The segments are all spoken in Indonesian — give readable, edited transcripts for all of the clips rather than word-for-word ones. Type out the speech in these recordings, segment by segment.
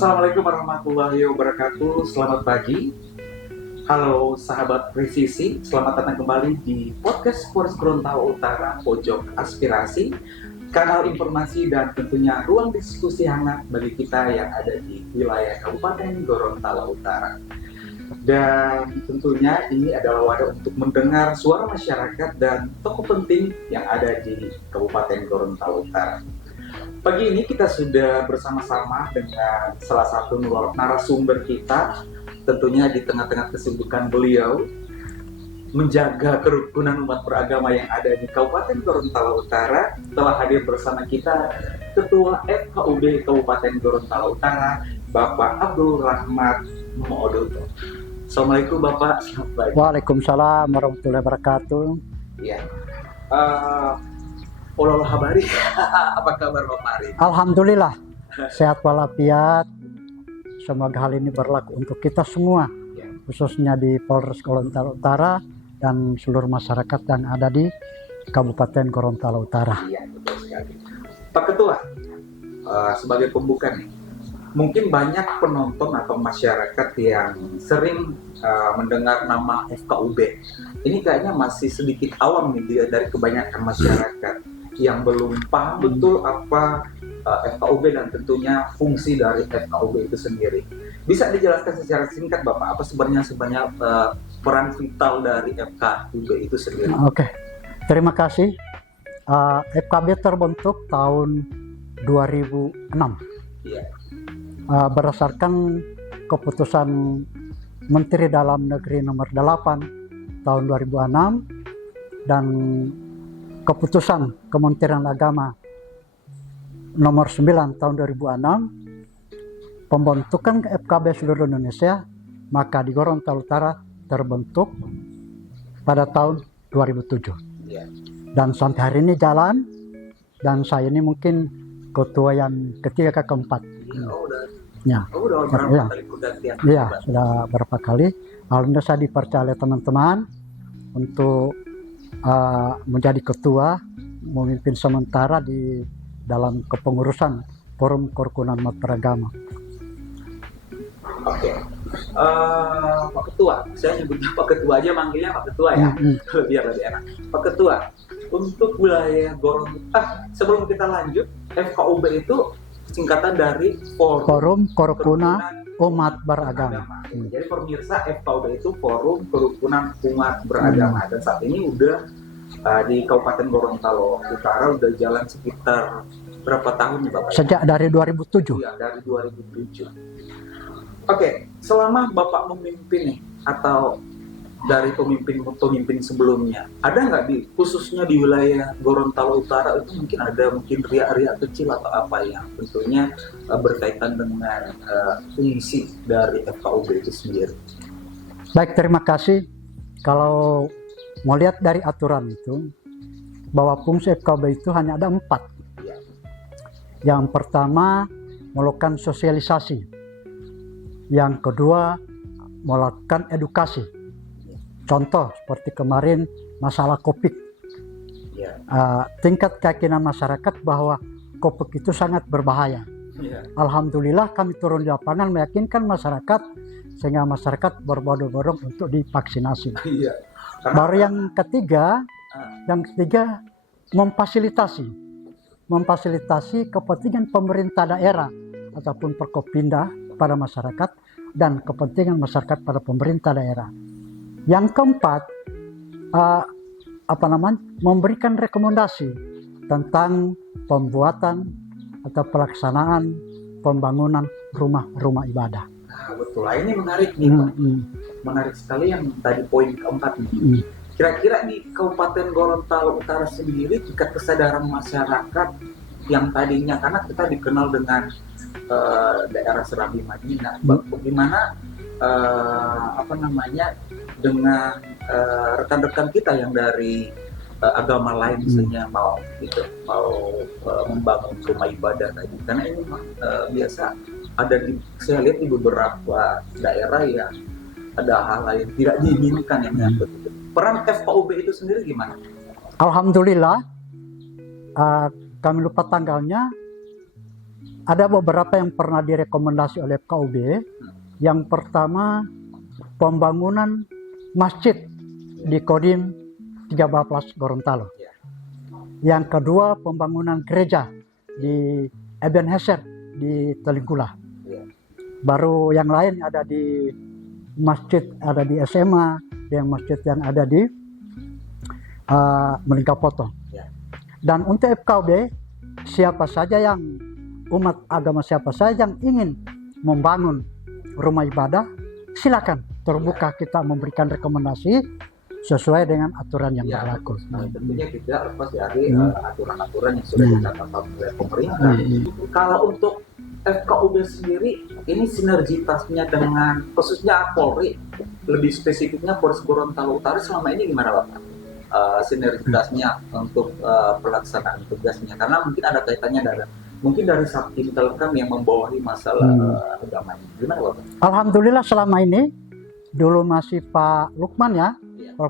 Assalamualaikum warahmatullahi wabarakatuh. Selamat pagi. Halo sahabat Presisi, selamat datang kembali di podcast Polres Gorontalo Utara, Pojok Aspirasi, kanal informasi dan tentunya ruang diskusi hangat bagi kita yang ada di wilayah Kabupaten Gorontalo Utara. Dan tentunya ini adalah wadah untuk mendengar suara masyarakat dan tokoh penting yang ada di Kabupaten Gorontalo Utara. Pagi ini kita sudah bersama-sama dengan salah satu narasumber kita, tentunya di tengah-tengah kesibukan beliau menjaga kerukunan umat beragama yang ada di Kabupaten Gorontalo Utara. Telah hadir bersama kita Ketua FKUB Kabupaten Gorontalo Utara, Bapak Abdul Rahmat Moodoto. Assalamualaikum Bapak, selamat pagi. Waalaikumsalam warahmatullahi wabarakatuh. Ya. Olah habari, apa kabar Bapak hari? Alhamdulillah, sehat walafiat. Semoga hal ini berlaku untuk kita semua, khususnya di Polres Gorontalo Utara dan seluruh masyarakat yang ada di Kabupaten Gorontalo Utara. Iya, betul sekali. Pak Ketua, sebagai pembuka nih, mungkin banyak penonton atau masyarakat yang sering mendengar nama FKUB. Ini kayaknya masih sedikit awam nih dari kebanyakan masyarakat yang belum paham betul apa FKUB dan tentunya fungsi dari FKUB itu sendiri. Bisa dijelaskan secara singkat Bapak, apa sebenarnya peran vital dari FKUB itu sendiri? Oke, terima kasih. FKUB terbentuk tahun 2006 Iya. Berdasarkan keputusan Menteri Dalam Negeri nomor 8 tahun 2006 dan keputusan Kementerian Agama nomor 9 tahun 2006 pembentukan FKUB seluruh Indonesia, maka di Gorontalo Utara terbentuk pada tahun 2007. Ya. Dan sampai hari ini jalan, dan saya ini mungkin ketua yang ketiga ke keempat. Udah berapa kali pergantian? Iya, sudah berapa kali. Alhamdulillah saya dipercaya teman-teman untuk menjadi ketua, memimpin sementara di dalam kepengurusan Forum Kerukunan Umat Beragama. Oke, Pak Ketua, saya nyebutnya Pak Ketua aja, manggilnya Pak Ketua ya, biar lebih enak. Pak Ketua, untuk wilayah Gorontalo, sebelum kita lanjut, FKUB itu singkatan dari Forum Kerukunan Umat Beragama. Jadi pemirsa, FKUB itu Forum Kerukunan Umat Beragama, dan saat ini udah di Kabupaten Gorontalo Utara udah jalan sekitar berapa tahun nih Bapak? Sejak dari 2007. Iya, dari 2007. Oke, selama Bapak memimpin nih, atau dari pemimpin sebelumnya, ada nggak khususnya di wilayah Gorontalo Utara itu mungkin riak-riak kecil atau apa yang tentunya berkaitan dengan fungsi dari FKUB itu sendiri? Baik, terima kasih. Kalau mau lihat dari aturan itu, bahwa fungsi FKUB itu hanya ada 4. Yang pertama, melakukan sosialisasi. Yang kedua, melakukan edukasi. Contoh seperti kemarin masalah COVID. Tingkat keyakinan masyarakat bahwa COVID itu sangat berbahaya. Alhamdulillah kami turun di lapangan meyakinkan masyarakat, sehingga masyarakat berbondong-bondong untuk divaksinasi. Baru yang ketiga memfasilitasi kepentingan pemerintah daerah ataupun Forkopimda pada masyarakat dan kepentingan masyarakat pada pemerintah daerah. Yang keempat, memberikan rekomendasi tentang pembuatan atau pelaksanaan pembangunan rumah-rumah ibadah. Nah, betul. Ini menarik nih, Pak. Menarik sekali yang tadi poin keempat nih. Kira-kira di Kabupaten Gorontalo Utara sendiri tingkat kesadaran masyarakat yang tadinya, karena kita dikenal dengan daerah Serambi Madinah, bagaimana dengan rekan-rekan kita yang dari agama lain misalnya mau membangun rumah ibadah tadi, karena ini biasa ada saya lihat di beberapa daerah yang ada hal yang tidak diinginkan yang menyangkut itu. Peran FKUB itu sendiri gimana? Alhamdulillah, kami lupa tanggalnya, Ada beberapa yang pernah direkomendasi oleh FKUB. Yang pertama, pembangunan masjid di Kodim 13 Gorontalo. Yang kedua, pembangunan gereja di Ebenezer di Telinggula. Baru yang lain ada di masjid, ada di SMA, yang masjid yang ada di Meningkapoto. Dan untuk FKUB, siapa saja yang umat agama siapa saja yang ingin membangun rumah ibadah, silakan terbuka, kita memberikan rekomendasi sesuai dengan aturan yang berlaku. Tentunya tidak lepas dari aturan-aturan yang sudah ditetapkan oleh pemerintah. Kalau untuk FKUB sendiri, ini sinergitasnya dengan khususnya Polri, lebih spesifiknya Polres Gorontalo Utara selama ini gimana Bapak? Sinergitasnya untuk pelaksanaan tugasnya, karena mungkin ada kaitannya dari Sakti Telkom yang membawahi masalah agama ini. Gimana Bapak? Alhamdulillah selama ini, dulu masih Pak Lukman ya,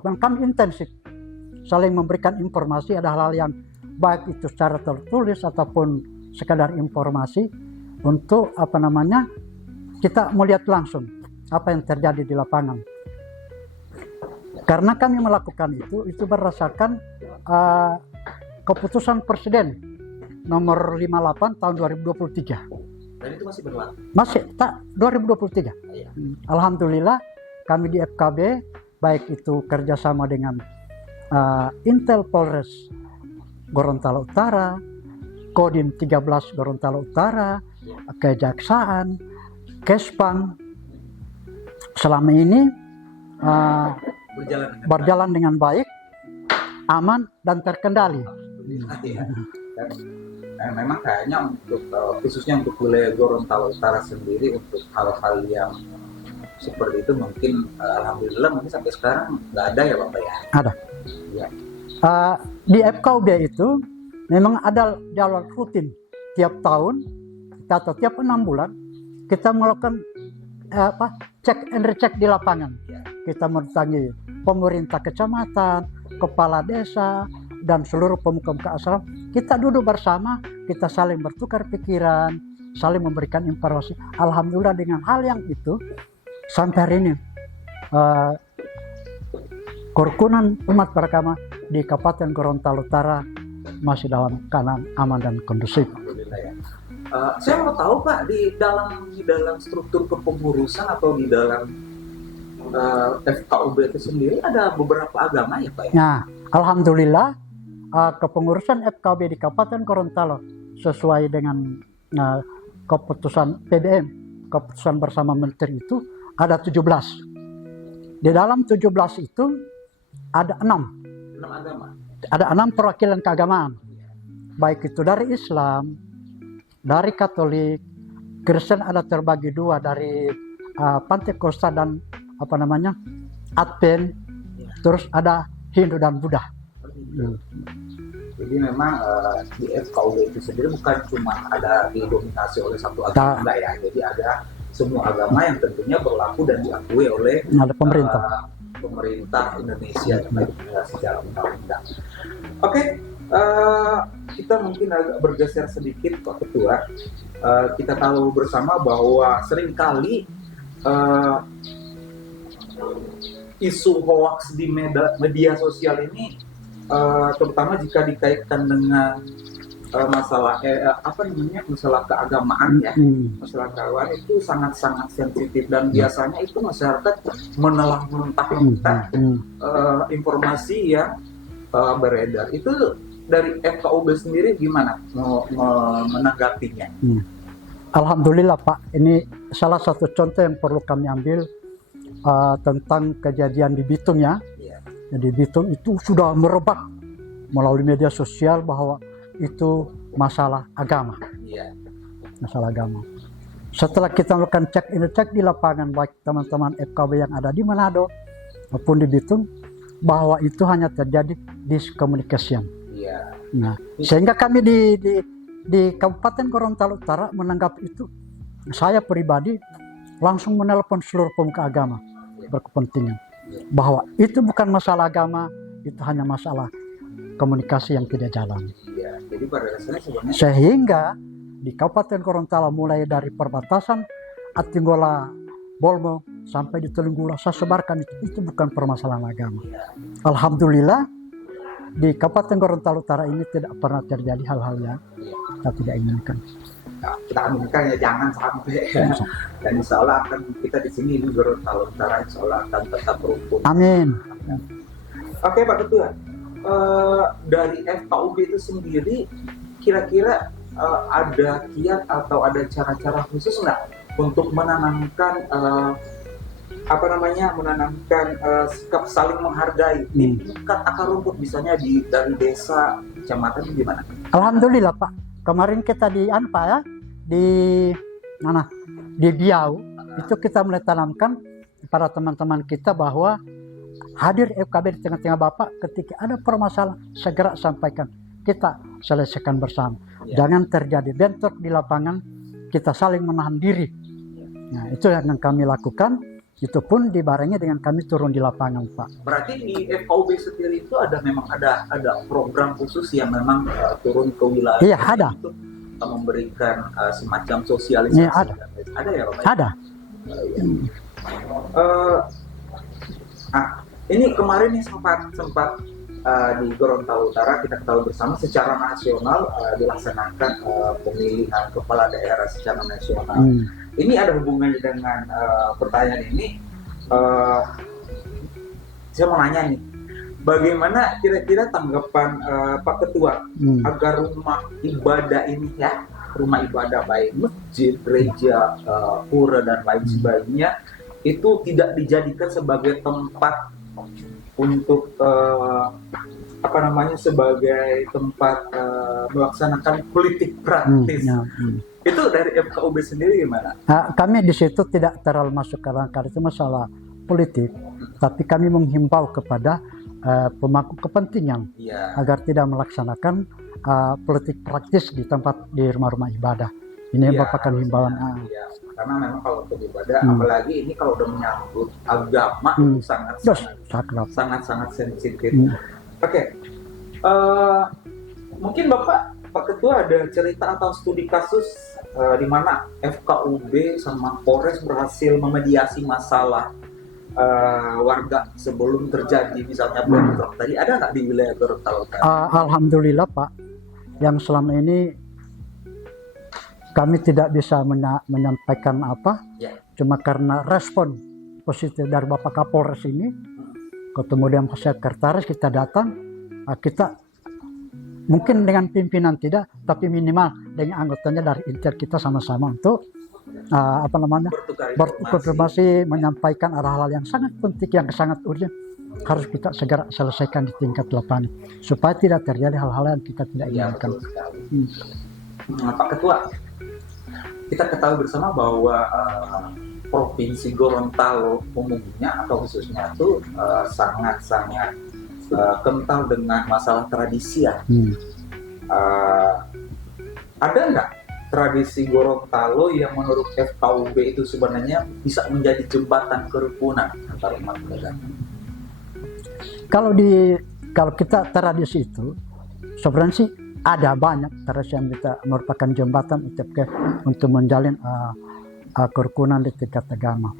kami intensif saling memberikan informasi, ada hal-hal yang baik itu secara tertulis ataupun sekadar informasi untuk kita melihat langsung apa yang terjadi di lapangan. Karena kami melakukan itu berdasarkan keputusan Presiden nomor 58 tahun 2023. Dan itu masih berlaku? Masih, 2023. Alhamdulillah kami di FKB, baik itu kerjasama dengan Intel Polres Gorontalo Utara, Kodim 13 Gorontalo Utara, Kejaksaan, Kespang, selama ini berjalan dengan baik, aman dan terkendali. Memang kayaknya untuk khususnya untuk wilayah Gorontalo Utara sendiri, untuk hal-hal yang seperti itu mungkin alhamdulillah mungkin sampai sekarang nggak ada ya Bapak ya? Ada. Ya. Di FKUB itu memang ada jalan rutin tiap tahun atau tiap 6 bulan kita melakukan cek and recheck di lapangan. Kita mendatangi pemerintah kecamatan, kepala desa, dan seluruh pemuka-pemuka asrama. Kita duduk bersama, kita saling bertukar pikiran, saling memberikan informasi. Alhamdulillah dengan hal yang itu, sampai hari ini kerukunan umat beragama di Kabupaten Gorontalo Utara masih dalam keadaan aman dan kondusif. Alhamdulillah ya. Saya mau tahu Pak, di dalam struktur kepengurusan atau di dalam FKUB itu sendiri ada beberapa agama ya Pak ya? Nah, alhamdulillah kepengurusan FKUB di Kabupaten Gorontalo sesuai dengan keputusan PBM, keputusan bersama menteri itu ada 17. Di dalam 17 itu ada 6 agama. Ada 6 perwakilan keagamaan. Baik itu dari Islam, dari Katolik, Kristen ada terbagi 2 dari Pantekosta dan Advent, terus ada Hindu dan Buddha. Jadi memang di FKUB itu sendiri bukan cuma ada didominasi oleh satu agama ya, jadi ada semua agama yang tentunya berlaku dan diakui oleh pemerintah Indonesia secara undang-undang. Oke, kita mungkin agak bergeser sedikit Pak Ketua. Kita tahu bersama bahwa seringkali isu hoax di media sosial ini, terutama jika dikaitkan dengan masalah masalah keagamaan ya, masalah keagamaan itu sangat-sangat sensitif dan biasanya itu masyarakat menelan mentah-mentah informasi yang beredar. Itu dari FKUB sendiri gimana menanggapinya? Alhamdulillah Pak, ini salah satu contoh yang perlu kami ambil tentang kejadian di Bitung ya. Jadi Bitung itu sudah merebak melalui media sosial bahwa itu masalah agama. Masalah agama. Setelah kita melakukan cek di lapangan, baik teman-teman FKB yang ada di Manado maupun di Bitung, bahwa itu hanya terjadi miscommunication. Nah, sehingga kami di Kabupaten Gorontalo Utara menanggapi itu, saya pribadi langsung menelpon seluruh pemuka agama berkepentingan bahwa itu bukan masalah agama, itu hanya masalah komunikasi yang tidak jalan. Jadi pada dasarnya sebenarnya sehingga di Kabupaten Gorontalo mulai dari perbatasan Atinggola, Bolmo sampai di Telenggula saya sebarkan itu bukan permasalahan agama. Alhamdulillah di Kabupaten Gorontalo Utara ini tidak pernah terjadi hal-hal yang kita tidak inginkan. Nah, kita aminkan ya jangan sampai dan insya Allah akan kita di sini di Gorontalo Utara insya Allah akan tetap rukun. Amin. Oke Pak Ketua, dari FKUB itu sendiri kira-kira ada kiat atau ada cara-cara khusus nggak untuk menanamkan sikap saling menghargai di tingkat akar rumput, misalnya dari desa, kecamatan, gimana? Alhamdulillah Pak, kemarin kita di Anpa ya, di Biau itu kita mulai tanamkan para teman-teman kita bahwa hadir FKB di tengah-tengah Bapak, ketika ada permasalahan segera sampaikan, kita selesaikan bersama. Jangan terjadi bentrok di lapangan, kita saling menahan diri. Nah, itu yang kami lakukan, itu pun dibarengi dengan kami turun di lapangan Pak. Berarti di FKUB sendiri itu memang ada program khusus yang memang turun ke wilayah. Iya, ada. Itu memberikan semacam sosialisasi. Iya, ada. Ada ya Pak? Ada. Ini kemarin nih sempat di Gorontalo Utara kita ketahui bersama secara nasional dilaksanakan pemilihan kepala daerah secara nasional. Ini ada hubungannya dengan pertanyaan ini. Saya mau nanya nih, bagaimana kira-kira tanggapan Pak Ketua agar rumah ibadah ini ya, rumah ibadah baik masjid, gereja, pura dan lain sebagainya itu tidak dijadikan sebagai tempat untuk sebagai tempat melaksanakan politik praktis. Itu dari FKUB sendiri gimana? Kami di situ tidak terlalu masuk karena itu masalah politik, tapi kami menghimbau kepada pemangku kepentingan agar tidak melaksanakan politik praktis di rumah-rumah ibadah. Ini merupakan himbauan. Karena memang kalau untuk ibadah, apalagi ini kalau udah menyangkut agama itu sangat sensitif. Oke. Mungkin Pak Ketua ada cerita atau studi kasus di mana FKUB sama Polres berhasil memediasi masalah warga sebelum terjadi misalnya bentrok tadi, ada nggak di wilayah Gorontalo? Alhamdulillah Pak, yang selama ini kami tidak bisa menyampaikan cuma karena respon positif dari Bapak Kapolres ini, kemudian Pak Sekretaris kita datang, kita mungkin dengan pimpinan tidak, tapi minimal dengan anggotanya dari intel kita sama-sama untuk berkonfirmasi, menyampaikan hal-hal yang sangat penting, yang sangat urgent, harus kita segera selesaikan di tingkat lapangan supaya tidak terjadi hal-hal yang kita tidak inginkan. Pak Ketua, kita ketahui bersama bahwa Provinsi Gorontalo umumnya atau khususnya itu sangat-sangat kental dengan masalah tradisi ya. Ada nggak tradisi Gorontalo yang menurut FKUB itu sebenarnya bisa menjadi jembatan kerukunan antar umat beragama? Kalau kita tradisi itu sebenarnya sih ada banyak tradisi yang kita merupakan jembatan untuk menjalin kerukunan di tingkat agama.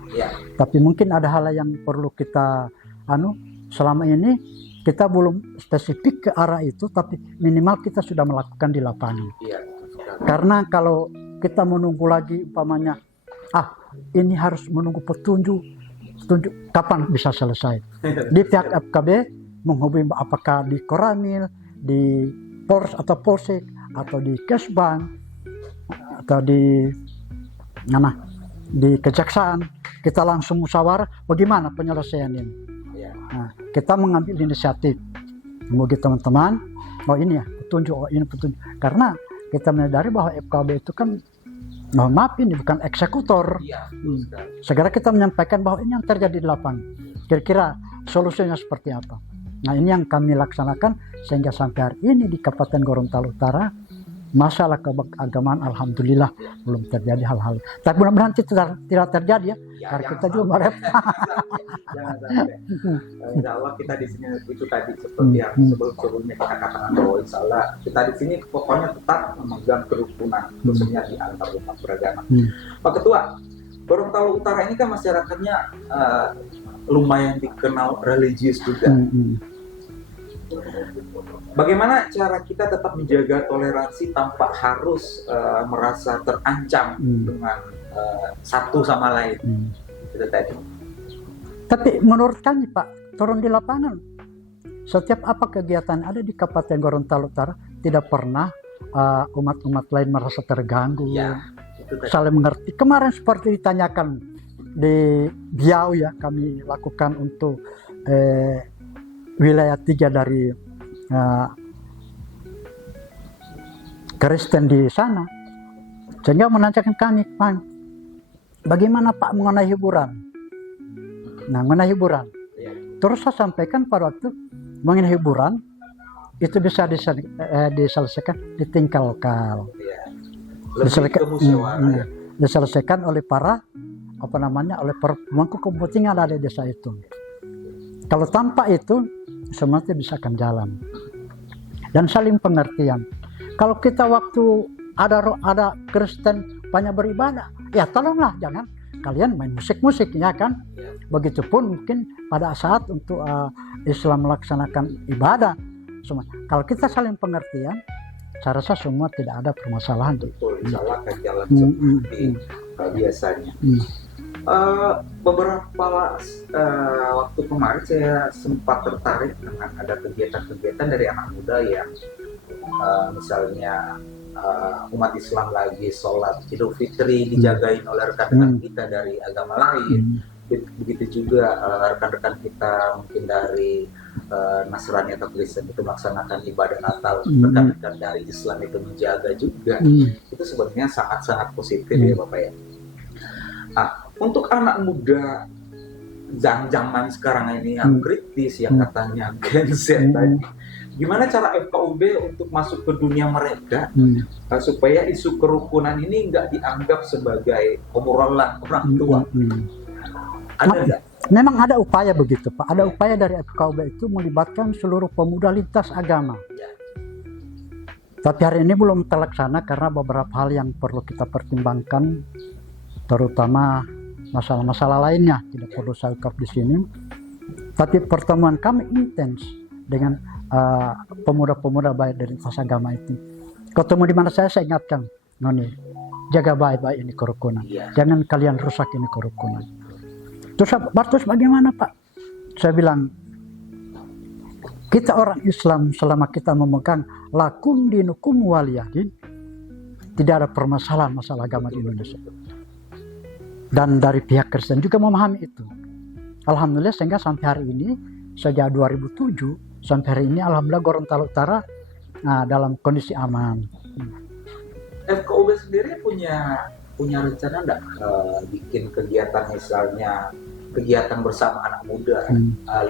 Tapi mungkin ada hal yang perlu kita selama ini kita belum spesifik ke arah itu, tapi minimal kita sudah melakukan di lapangan. Karena kalau kita menunggu lagi umpamanya ini harus menunggu petunjuk kapan bisa selesai. Di pihak FKB menghubungi apakah di Koramil, di Polres atau Polsek atau di Kesbang atau di Kejaksaan, kita langsung musyawarah bagaimana penyelesaian ini. Nah, kita mengambil inisiatif bagi teman-teman, ini ya petunjuk, ini petunjuk, karena kita menyadari bahwa FKB itu kan, mohon maaf, ini bukan eksekutor. Segera kita menyampaikan bahwa ini yang terjadi di lapangan, kira-kira solusinya seperti apa. Nah, ini yang kami laksanakan sehingga sampai hari ini di Kabupaten Gorontalo Utara masalah keagamaan alhamdulillah belum terjadi hal-hal. Tapi mudah-mudahan tidak terjadi ya. Karena kita juga merepot. Jangan sampai. Insya Allah kita di sini itu tadi seperti yang sebelumnya kita katakan bahwa Insya Allah kita di sini pokoknya tetap memegang kerukunan khususnya di antar umat beragama. Pak Ketua, Gorontalo Utara ini kan masyarakatnya lumayan dikenal religius juga. Bagaimana cara kita tetap menjaga toleransi tanpa harus merasa terancam dengan satu sama lain? Itu tadi. Tapi menurut kami Pak, turun di lapangan, setiap apa kegiatan ada di Kabupaten Gorontalo Utara tidak pernah umat-umat lain merasa terganggu, saling mengerti. Kemarin seperti ditanyakan di Biau ya, kami lakukan untuk wilayah 3 dari Kristen di sana, sehingga menanyakan kami, Pak, bagaimana Pak mengenai hiburan? Nah, mengenai hiburan, terus saya sampaikan pada waktu mengenai hiburan itu bisa diselesaikan di tingkat lokal, diselesaikan oleh para oleh pemangku kepentingan ada di desa itu. Kalau tanpa itu semuanya bisa akan jalan dan saling pengertian. Kalau kita waktu ada Kristen banyak beribadah, ya tolonglah jangan kalian main musik ya kan. Begitupun mungkin pada saat untuk Islam melaksanakan ibadah semua. Kalau kita saling pengertian, saya rasa semua tidak ada permasalahan. Betul, insya Allah akan jalan seperti biasanya. Beberapa waktu kemarin saya sempat tertarik dengan ada kegiatan-kegiatan dari anak muda yang misalnya umat Islam lagi sholat Idul Fitri dijagain oleh rekan-rekan kita dari agama lain. Begitu juga rekan-rekan kita mungkin dari Nasrani atau Kristen itu melaksanakan ibadah Natal, rekan-rekan dari Islam itu menjaga juga. Itu sebenarnya sangat-sangat positif ya Bapak ya. Untuk anak muda zaman sekarang ini yang kritis, yang katanya Gen Z tadi, gimana cara FKUB untuk masuk ke dunia mereka supaya isu kerukunan ini nggak dianggap sebagai obrolan orang tua? Ada nggak? Memang ada upaya begitu Pak. Ada upaya dari FKUB itu melibatkan seluruh pemuda lintas agama. Tapi hari ini belum terlaksana karena beberapa hal yang perlu kita pertimbangkan, terutama masalah-masalah lainnya tidak perlu saya ungkap di sini. Tapi pertemuan kami intens dengan pemuda-pemuda baik dari lintas agama itu. Ketemu di mana saya ingatkan, Noni, jaga baik-baik ini kerukunan. Jangan kalian rusak ini kerukunan. Terus bagaimana Pak? Saya bilang, kita orang Islam selama kita memegang lakum dinukum waliyadin, tidak ada permasalahan masalah agama di Indonesia. Dan dari pihak Kristen juga memahami itu. Alhamdulillah sehingga sampai hari ini, sejak 2007 sampai hari ini alhamdulillah Gorontalo Utara dalam kondisi aman. FKUB sendiri punya rencana enggak bikin kegiatan misalnya kegiatan bersama anak muda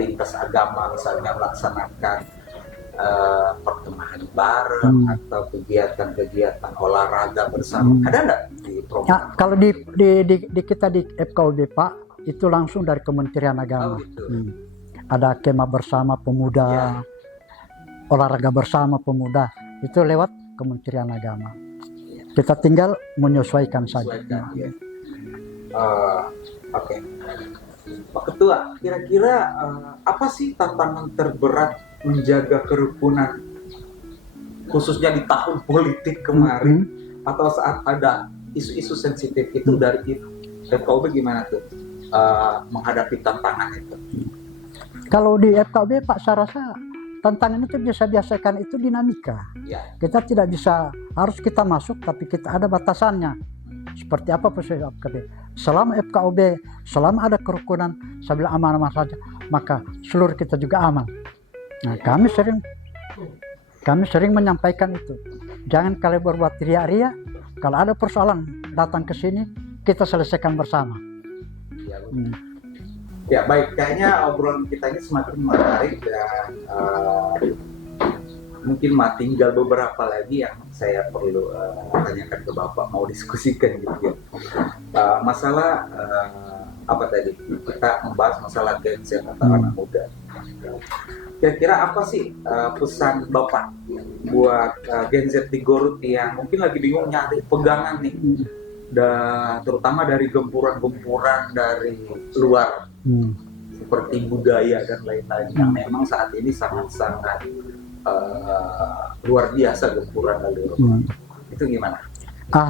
lintas agama, misalnya melaksanakan perkemahan bareng atau kegiatan-kegiatan olahraga bersama? Ada enggak di program? Ya, kalau di kita di FKUB Pak itu langsung dari Kementerian Agama. Ada kemah bersama pemuda, olahraga bersama pemuda, itu lewat Kementerian Agama. Kita tinggal menyesuaikan saja. Oke. Pak Ketua, kira-kira apa sih tantangan terberat menjaga kerukunan khususnya di tahun politik kemarin atau saat ada isu-isu sensitif itu dari FKUB gimana tuh menghadapi tantangan itu? Kalau di FKUB Pak, saya rasa tantangan itu biasa-biasakan itu dinamika. Kita tidak bisa harus kita masuk tapi kita ada batasannya. Seperti apa proses FKUB? Selama FKUB, selama ada kerukunan, saya bilang aman-aman saja, maka seluruh kita juga aman. Nah, kami sering menyampaikan itu. Jangan kalian berbuat ria-ria. Kalau ada persoalan datang ke sini, kita selesaikan bersama. Ya baik, kayaknya obrolan kita ini semakin menarik dan mungkin tinggal beberapa lagi yang saya perlu tanyakan ke Bapak, mau diskusikan gitu ya. Masalah apa tadi? Kita membahas masalah Gen Z atau anak muda. Kira-kira apa sih pesan Bapak buat Gen Z di Garut yang mungkin lagi bingung nyari pegangan nih, terutama dari gempuran-gempuran dari luar, seperti budaya dan lain-lain yang memang saat ini sangat-sangat luar biasa gempuran dari luar. Itu gimana?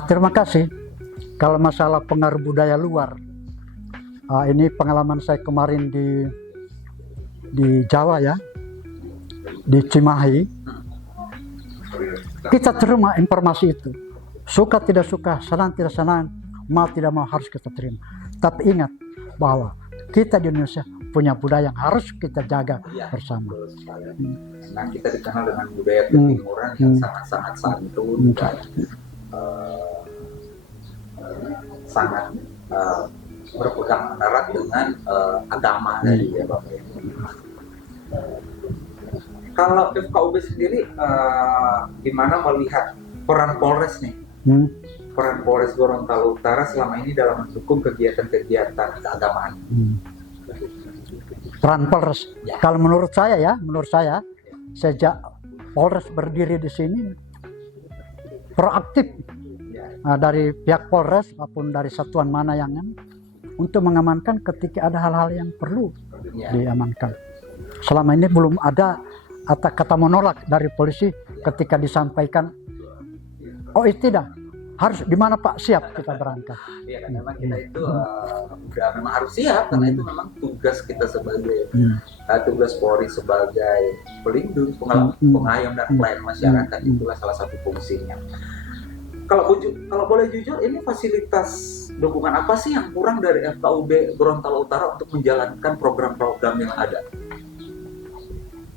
Terima kasih. Kalau masalah pengaruh budaya luar, ini pengalaman saya kemarin di Jawa ya, di Cimahi. Kita terima informasi itu, suka tidak suka, senang tidak senang, mau tidak mau harus kita terima. Tapi ingat bahwa kita di Indonesia punya budaya yang harus kita jaga bersama. Nah, kita dikenal dengan budaya ketimuran yang sangat-sangat santun dan sangat berpegang erat dengan agama dari ya Bapak. Kalau FKUB sendiri gimana melihat peran Polres nih? Peran Polres Gorontalo Utara selama ini dalam mendukung kegiatan-kegiatan keagamaan. Peran Polres, kalau menurut saya sejak Polres berdiri di sini proaktif dari pihak Polres maupun dari satuan mana yang untuk mengamankan ketika ada hal-hal yang perlu diamankan. Selama ini belum ada kata menolak dari polisi ketika disampaikan, oh tidak, harus di mana Pak, siap kita berangkat. Iya, kan memang kita itu udah memang harus siap, karena itu memang tugas kita sebagai tugas Polri sebagai pelindung, pengayom dan pelayan masyarakat, itulah salah satu fungsinya. Kalau boleh jujur, ini fasilitas dukungan apa sih yang kurang dari FKUB Gorontalo Utara untuk menjalankan program-program yang ada?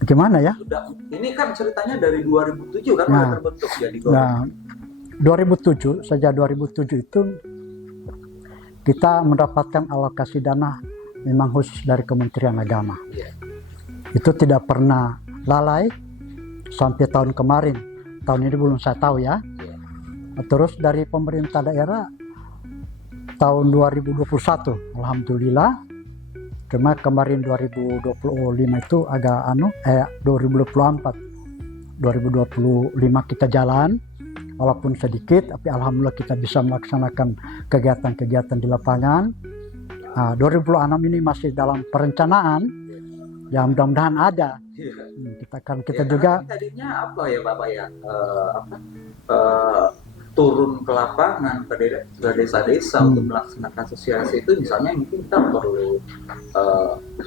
Gimana ya? Ini kan ceritanya dari 2007 kan mulai terbentuk jadi Gorontalo. 2007 itu kita mendapatkan alokasi dana memang khusus dari Kementerian Agama. Itu tidak pernah lalai sampai tahun kemarin. Tahun ini belum saya tahu ya. Terus dari pemerintah daerah tahun 2021, alhamdulillah. Cuma kemarin 2025 itu agak 2024 kita jalan, walaupun sedikit, tapi alhamdulillah kita bisa melaksanakan kegiatan-kegiatan di lapangan. 2026 ini masih dalam perencanaan, ya mudah-mudahan ada. Kita juga tadinya apa ya Bapak ya, turun ke lapangan ke desa-desa untuk melaksanakan sosialisasi itu, misalnya mungkin kita perlu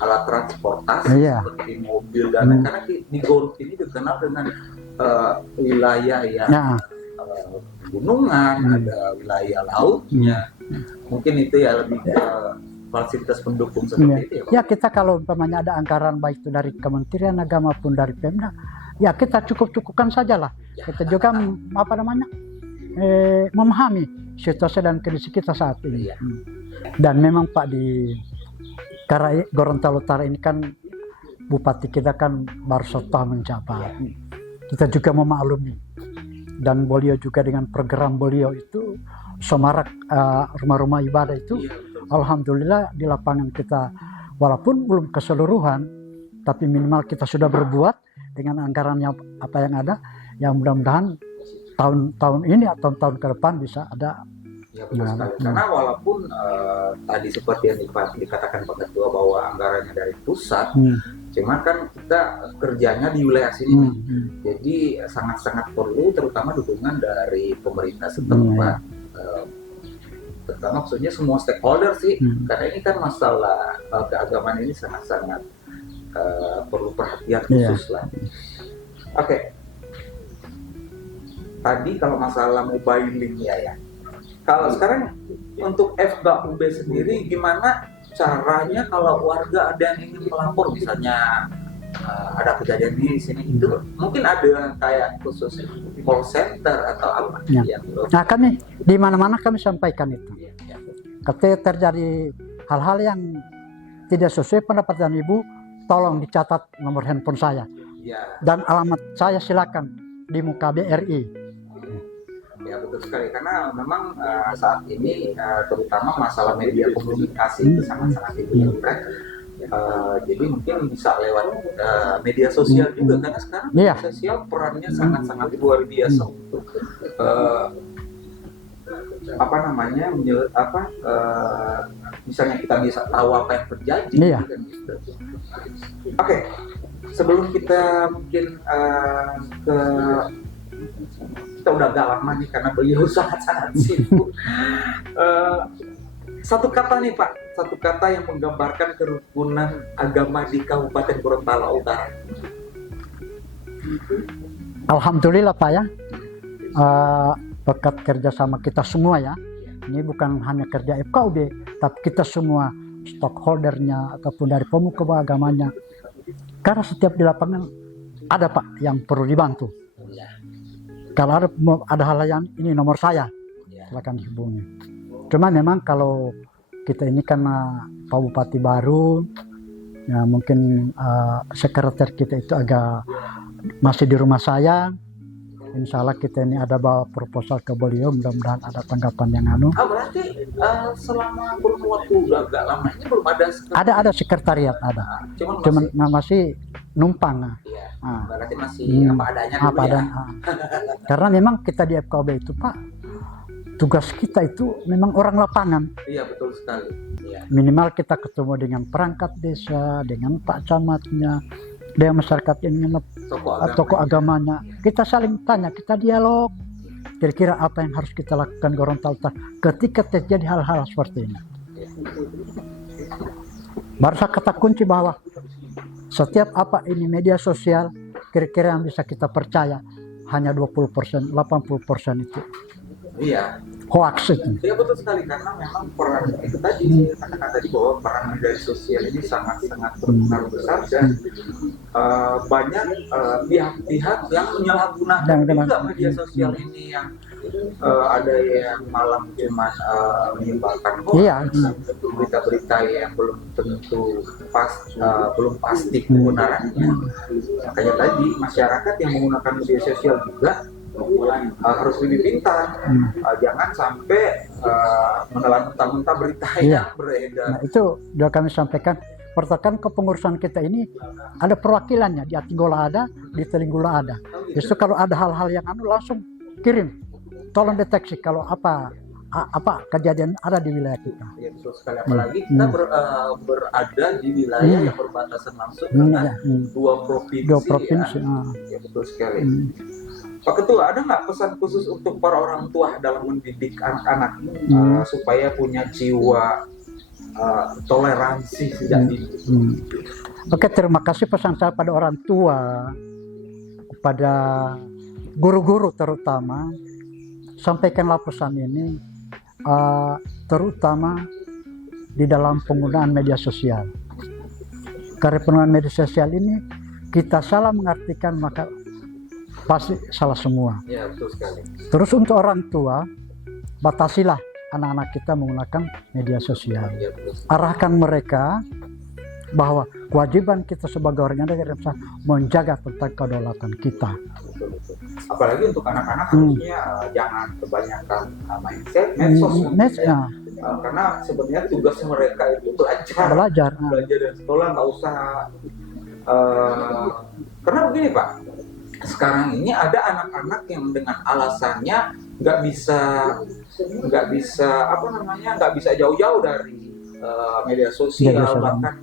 alat transportasi seperti mobil dan karena di Garut ini dikenal dengan wilayah yang gunungan, ada wilayah lautnya, mungkin itu ya lebih fasilitas pendukung seperti itu ya. Ya, kita kalau umpamanya ada anggaran baik itu dari Kementerian Agama maupun dari Pemda, ya kita cukup-cukupkan sajalah. Kita juga memahami situasi dan kondisi kita saat ini. Dan memang Pak, karena Gorontalo Utara ini kan bupati kita kan baru setahun menjabat. Kita juga memaklumi, dan beliau juga dengan program beliau itu semarak rumah-rumah ibadah itu, alhamdulillah di lapangan kita walaupun belum keseluruhan, tapi minimal kita sudah berbuat dengan anggarannya apa yang ada, yang mudah-mudahan tahun ini atau tahun ke depan bisa ada. Ya, betul sekali. Karena walaupun tadi seperti yang dikatakan Pak Ketua bahwa anggarannya dari pusat, cuma kan kita kerjanya di wilayah sini, jadi sangat-sangat perlu terutama dukungan dari pemerintah setempat, terutama maksudnya semua stakeholder sih, karena ini kan masalah keagamaan ini sangat-sangat perlu perhatian khusus lah. Oke. Tadi kalau masalah mobiling ya. Kalau sekarang untuk FKUB sendiri gimana caranya kalau warga ada yang ingin melapor, misalnya ada kejadian di sini itu, mungkin ada kayak khusus call center atau apa? Nah, kami di mana-mana kami sampaikan itu. Ketika terjadi hal-hal yang tidak sesuai pendapat dan Ibu, tolong dicatat nomor handphone saya. Ya. Dan alamat saya silakan di muka BRI. Ya betul sekali, karena memang saat ini terutama masalah media komunikasi itu sangat-sangat dibutuhkan. Jadi mungkin bisa lewat media sosial juga, karena sekarang media sosial perannya sangat-sangat luar biasa untuk misalnya kita bisa tahu apa yang terjadi. Gitu. Oke. Sebelum kita mungkin kita udah agak lama nih karena beliau sangat-sangat sibuk. Satu kata nih Pak, satu kata yang menggambarkan kerukunan agama di Kabupaten Gorontalo Utara. Alhamdulillah Pak ya, berkat kerjasama kita semua ya. Ini bukan hanya kerja FKUB, tapi kita semua stakeholdernya ataupun dari pemuka agamanya. Karena setiap di lapangan ada Pak yang perlu dibantu. Kalau ada hal yang ini nomor saya, silakan dihubungi. Cuma memang kalau kita ini karena Pak Bupati baru, ya mungkin sekretariat kita itu agak masih di rumah saya. Insya Allah kita ini ada bawa proposal ke beliau, mudah-mudahan ada tanggapan yang berarti selama kurun waktu agak lama ini belum ada ada sekretariat ada. Cuman masih numpang. Iya, berarti masih apa adanya dulu ya. Karena memang kita di FKUB itu Pak, tugas kita itu memang orang lapangan. Iya betul sekali. Iya. Minimal kita ketemu dengan perangkat desa, dengan Pak Camatnya, dengan masyarakat yang tokoh agamanya. Kita saling tanya, kita dialog. Kira-kira apa yang harus kita lakukan Gorontalo ketika terjadi hal-hal seperti ini. Baru saya kata kunci bahwa setiap apa ini media sosial, kira-kira yang bisa kita percaya hanya 20%, 80% itu. Iya. Hoax itu. Iya betul sekali, karena memang peran itu tadi katakan tadi bahwa peran media sosial ini sangat-sangat berpengaruh besar dan banyak pihak-pihak yang menyalahgunakan juga media sosial ini, yang ada yang malah cuma menyebarkan berita-berita yang belum tentu belum pasti kebenarannya. Makanya tadi masyarakat yang menggunakan media sosial juga harus lebih pintar, jangan sampai menelan mentah-mentah berita yang beredar. Nah itu sudah kami sampaikan. Pertama kepengurusan kita ini ada perwakilannya, di Atinggola ada, di Telinggula ada. Justru kalau ada hal-hal yang langsung kirim, tolong deteksi kalau apa kejadian ada di wilayah kita. Ya betul sekali, apalagi kita berada di wilayah yang berbatasan langsung dengan dua provinsi. Ya betul sekali. Pak Ketua, ada nggak pesan khusus untuk para orang tua dalam mendidik anak-anak supaya punya jiwa toleransi sejak dini? Oke, terima kasih pesan saya pada orang tua, kepada guru-guru terutama, sampaikanlah pesan ini terutama di dalam penggunaan media sosial. Karena penggunaan media sosial ini kita salah mengartikan maka pasti salah semua. Ya, betul sekali. Terus untuk orang tua, batasilah anak-anak kita menggunakan media sosial. Ya, arahkan mereka bahwa kewajiban kita sebagai orang negara menjaga tentang kedaulatan kita. Betul. Apalagi untuk anak-anak harusnya jangan kebanyakan medsos. Karena sebenarnya tugas mereka itu belajar dari sekolah, nggak usah. Karena begini Pak, sekarang ini ada anak-anak yang dengan alasannya nggak bisa jauh-jauh dari media sosial, bahkan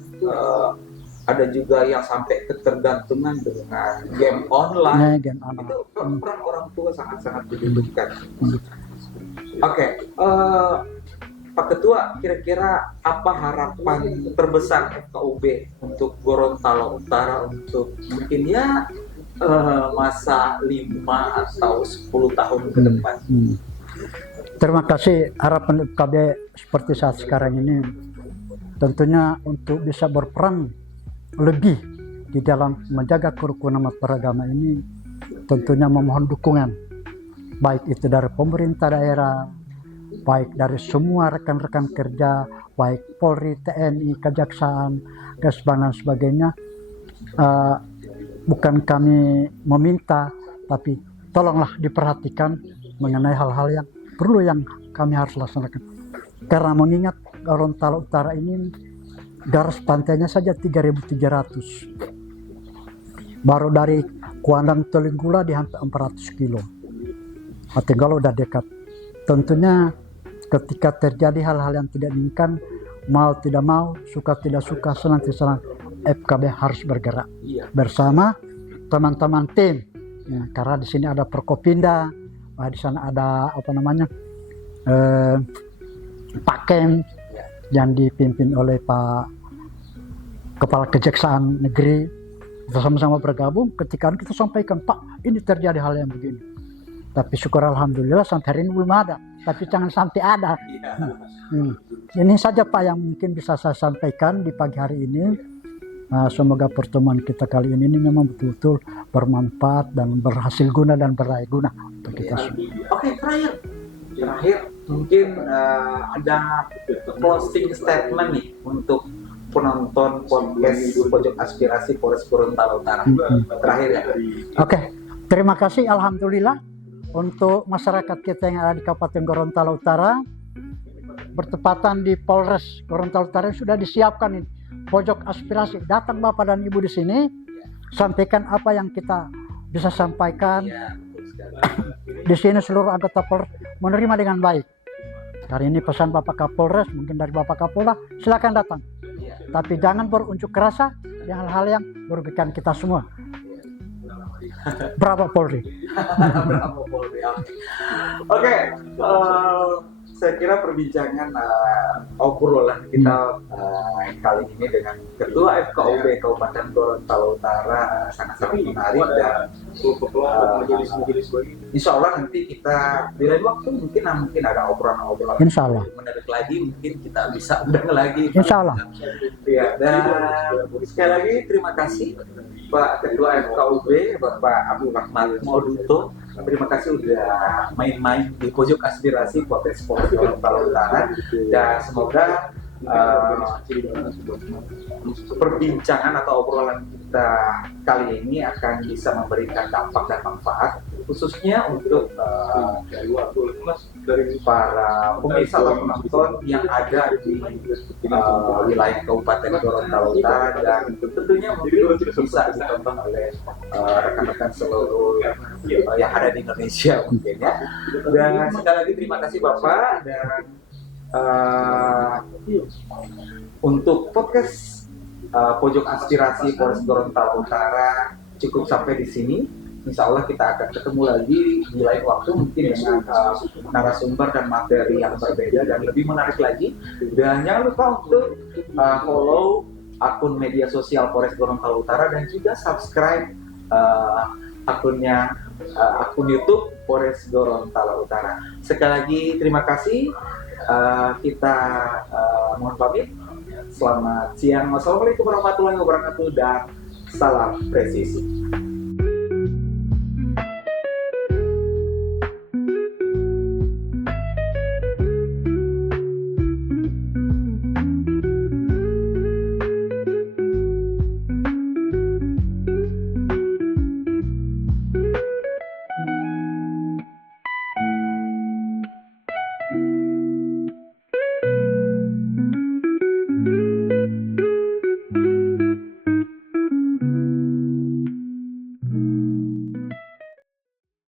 ada juga yang sampai ketergantungan dengan game online. Itu peran orang tua sangat-sangat dibutuhkan. Oke, Pak Ketua, kira-kira apa harapan terbesar FKUB untuk Gorontalo Utara untuk mungkin masa 5 atau 10 tahun ke depan? Terima kasih. Harapan FKUB seperti saat sekarang ini tentunya untuk bisa berperan lebih di dalam menjaga kerukunan beragama ini, tentunya memohon dukungan baik itu dari pemerintah daerah, baik dari semua rekan-rekan kerja, baik Polri, TNI, Kejaksaan, dan sebagainya. bukan kami meminta, tapi tolonglah diperhatikan mengenai hal-hal yang perlu yang kami harus laksanakan. Karena mengingat Gorontalo Utara ini garis pantainya saja 3.300. Baru dari Kuandang Tolinggula di hampir 400 kilo. Kalau udah dekat. Tentunya ketika terjadi hal-hal yang tidak diinginkan, mau tidak mau, suka tidak suka, senang tidak senang, FKB harus bergerak bersama teman-teman tim. Ya, karena di sini ada Perkopinda, di sana ada Pak Kem yang dipimpin oleh Pak Kepala Kejaksaan Negeri. Kita sama-sama bergabung ketika kita sampaikan, Pak, ini terjadi hal yang begini. Tapi syukur alhamdulillah sampai hari ini belum ada. Tapi jangan sampai ada. Ini saja Pak yang mungkin bisa saya sampaikan di pagi hari ini. Semoga pertemuan kita kali ini memang betul-betul bermanfaat dan berhasil guna dan beraih guna untuk kita semua. Oke, terakhir mungkin ada closing statement nih untuk penonton podcast Pojok Aspirasi Polres Gorontalo Utara. Terakhir ya. Oke, terima kasih alhamdulillah untuk masyarakat kita yang ada di Kabupaten Gorontalo Utara. Bertepatan di Polres Gorontalo Utara sudah disiapkan ini Pojok Aspirasi. Datang Bapak dan Ibu di sini, sampaikan apa yang kita bisa sampaikan. Di sini seluruh anggota Polres menerima dengan baik. Hari ini pesan Bapak Kapolres, mungkin dari Bapak Kapolda, silakan datang. Tapi jangan berunjuk rasa dengan hal yang merugikan kita semua. Bravo Polri. Bravo Polri. Oke, saya kira perbincangan obrolan kita kali ini dengan Ketua FKUB Kabupaten Gorontalo Utara sangat-sangat menarik dan insya Allah nanti kita di lain waktu mungkin ada obrolan Insya Allah menarik lagi, mungkin kita bisa undang lagi. Insya Allah. Ya, dan sekali lagi terima kasih Pak Ketua FKUB Bapak Abdul Rahmat Moduto. Terima kasih udah main-main di Pojok Aspirasi Polres Gorontalo Utara, dan semoga perbincangan atau obrolan kita kali ini akan bisa memberikan dampak dan manfaat khususnya untuk para pemirsa atau penonton yang ada di wilayah Kabupaten Gorontalo Utara, dan tentunya mungkin bisa ditonton oleh rekan-rekan seluruh yang ada di Indonesia mungkin ya. Dan sekali lagi terima kasih Bapak, dan untuk podcast Pojok Aspirasi Polres Gorontalo Utara cukup sampai di sini. Insya Allah kita akan ketemu lagi di lain waktu mungkin dengan narasumber dan materi yang berbeda dan lebih menarik lagi. Dan jangan lupa untuk follow akun media sosial Polres Gorontalo Utara dan juga subscribe akun YouTube Polres Gorontalo Utara. Sekali lagi terima kasih. Kita mohon pamit. Selamat siang. Wassalamualaikum warahmatullahi wabarakatuh dan salam presisi.